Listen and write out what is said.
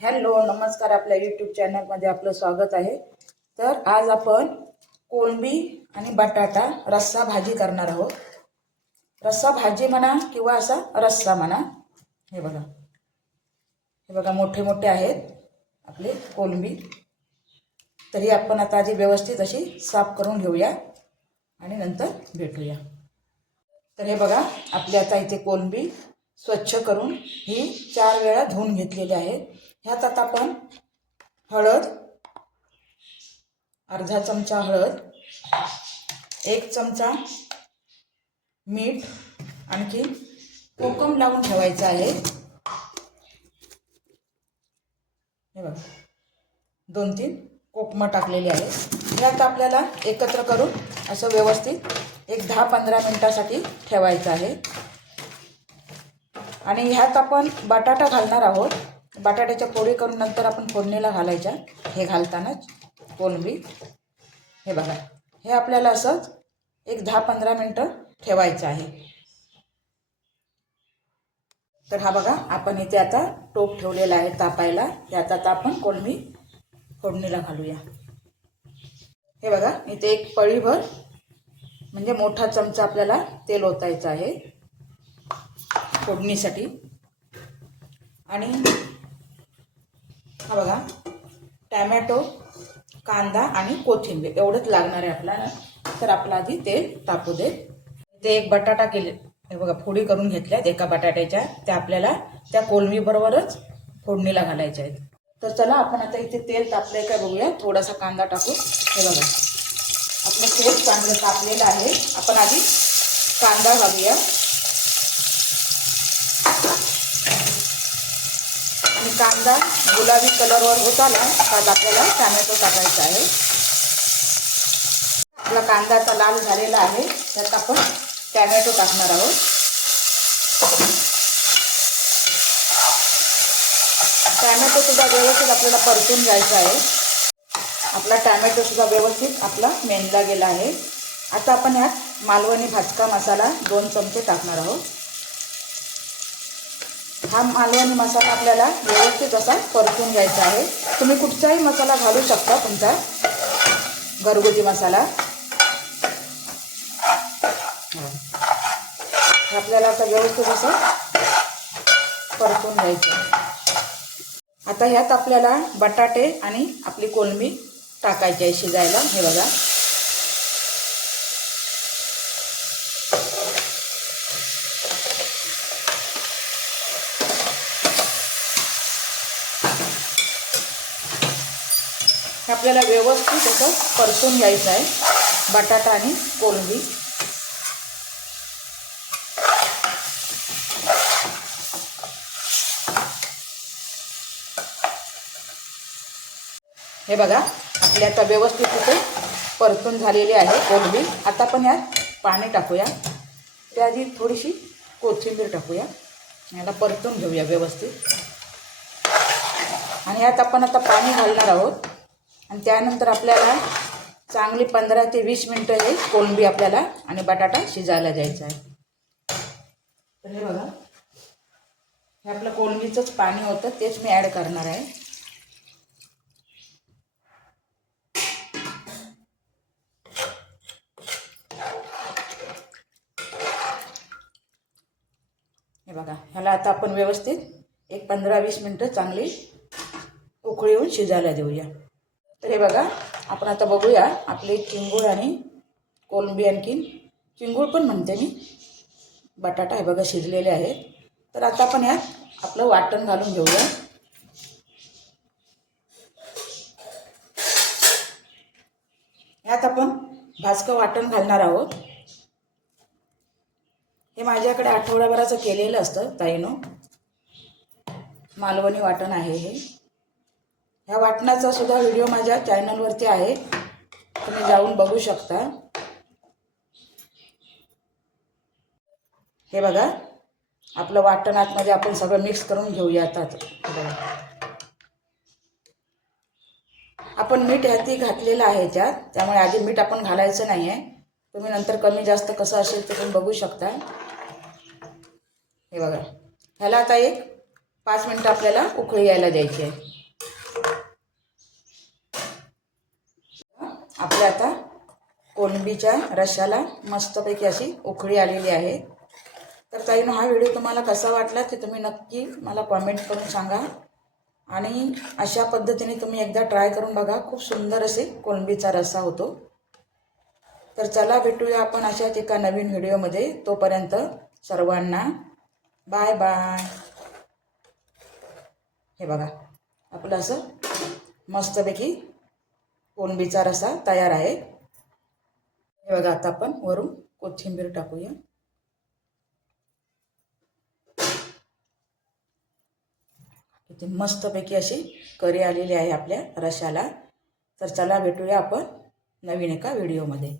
Hello नमस्कार, आपल्या YouTube चॅनलमध्ये आपलं स्वागत आहे। तर आज आपण कोळंबी आणि बटाटा रस्सा भाजी करणार आहोत। रस्सा भाजी म्हणा किंवा असा रस्सा म्हणा। हे बघा मोठे मोठे आहेत आपले कोळंबी। तरी आपण आता आधी व्यवस्थित अशी साफ करून घेऊया आणि नंतर भेटूया। तर हे बघा आपली आता इथे कोळंबी स्वच्छ करून ही 4 वेळा धुवून घेतलेली आहे। ह्यात आता आपण हळद, अर्धा चमचा हळद, 1 चमचा मीठ, आणखी कोकम लावून ठेवायचं आहे। हे बघा 2-3 कोकम टाकलेले आहे। ह्यात आपल्याला एकत्र करून असं व्यवस्थित एक 10-15 मिनिटांसाठी ठेवायचं आहे। आणि ह्यात आपण बटाटा घालणार आहोत। बटाट्याच्या फोडी करून नंतर आपण फोडणीला घालायच्या। हे घालतानाच कोळंबी हे बघा हे आपल्याला असंच एक 10-15 मिनिटं ठेवायचं आहे। तर हा बघा आपण इथे आता टोप ठेवलेला आहे तापायला। यात आता आपण कोळंबी फोडणीला घालूया। हे बघा इथे एक पळीभर म्हणजे मोठा चमचा आपल्याला तेल ओतायचं आहे फोडणीसाठी। आणि हा बघा टोमॅटो, कांदा आणि कोथिंबीर एवढंच लागणार आहे आपल्याला। तर आपला आधी तेल तापू दे। ते एक बटाटा केले हे बघा फोडी करून घेतल्यात एका बटाट्याच्या, त्या आपल्याला त्या कोळंबी बरोबरच फोडणीला घालायच्या आहेत। तर चला आपण आता इथे तेल तापलंय का बघूया। थोडासा कांदा टाकू। हे बघा आपलं तेल चांगलं तापलेलं आहे। आपण आधी कांदा घालूया आणि कांदा गुलाबी कलरवर होत आला तर आपल्याला टोमॅटो टाकायचा आहे। आपला कांदा आता लाल झालेला आहे, त्यात आपण टोमॅटो टाकणार आहोत। टोमॅटो सुद्धा व्यवस्थित आपल्याला परतून घ्यायचा आहे। आपला टोमॅटो सुद्धा व्यवस्थित आपला मेनला गेला आहे। आता आपण यात मालवणी भाजका मसाला 2 चमचे टाकणार आहोत। हा मालवणी मसाला आपल्याला व्यवस्थित असा परतून घ्यायचा आहे। तुम्ही कुठचाही मसाला घालू शकता, तुमचा घरगुती मसाला। आपल्याला आता व्यवस्थित असं परतून घ्यायचं आहे। आता ह्यात आपल्याला बटाटे आणि आपली कोळंबी टाकायची आहे शिजायला। हे बघा आपल्याला व्यवस्थित असं परतून घ्यायचं आहे बटाटा आणि कोळंबी। हे बघा आपली आता व्यवस्थित इथे परतून झालेली आहे कोळंबी। आता आपण यात पाणी टाकूया, त्याआधी थोडीशी कोथिंबीर टाकूया। याला परतून घेऊया व्यवस्थित। आणि यात आपण आता पाणी घालणार आहोत आणि त्यानंतर आपल्याला चांगली 15 ते 20 मिनिटं हे कोळंबी आपल्याला आणि बटाटा शिजायला द्यायचा आहे। तर हे बघा हे आपलं कोळंबीचंच पाणी होतं, तेच मी ॲड करणार आहे। हे बघा ह्याला आता आपण व्यवस्थित एक 15-20 मिनिटं चांगली उकळी येऊन शिजायला देऊया। तर हे बघा आपण आता बघूया आपले चिंगूळ आणि कोळंबी, आणखीन चिंगूळ पण म्हणते मी, बटाटा हे बघा शिजलेले आहेत। तर आता आपण यात आपलं वाटण घालून घेऊया। यात आपण भाजकं वाटण घालणार आहोत। हे माझ्याकडे आठवड्याभराचं केलेलं असतं ताईनं, मालवणी वाटण आहे हे। ह्या वाटणाचा सुद्धा व्हिडिओ माझ्या चॅनलवरती आहे, तुम्ही जाऊन बघू शकता। हे बघा आपलं वाटण आतमध्ये आपण सगळं मिक्स करून घेऊया। आता आपण मीठ ह्यातही घातलेलं आहे त्यात, त्यामुळे आधी मीठ आपण घालायचं नाही आहे। तुम्ही नंतर कमी जास्त कसं असेल ते तुम्ही बघू शकता। हे बघा ह्याला आता एक 5 मिनिटं आपल्याला उकळी यायला द्यायची आहे। कोलंबीच्या रश्श्याला मस्तपैकी अशी उकळी आलेली आहे. तर ताईनो, हा व्हिडिओ तुम्हाला कसा वाटला ते तुम्ही नक्की मला कॉमेंट करून सांगा. आणि अशा पद्धतीने तुम्ही एकदा ट्राय करून बघा. खूप सुंदर असे कोलंबीचा रस्सा होतो. तर चला भेटूया आपण अशाच एका नवीन व्हिडिओमध्ये. तोपर्यंत सर्वांना बाय बाय. हे बघा, आपलं असं मस्तपैकी कोलंबीचा रस्सा तयार आहे. हे बघा, आता आपण वरून कोथिंबीर टाकूया. किती मस्तपैकी अशी करी आलेली आहे आपल्या रश्श्याला. तर चला भेटूया आपण नवीन एका व्हिडिओमध्ये.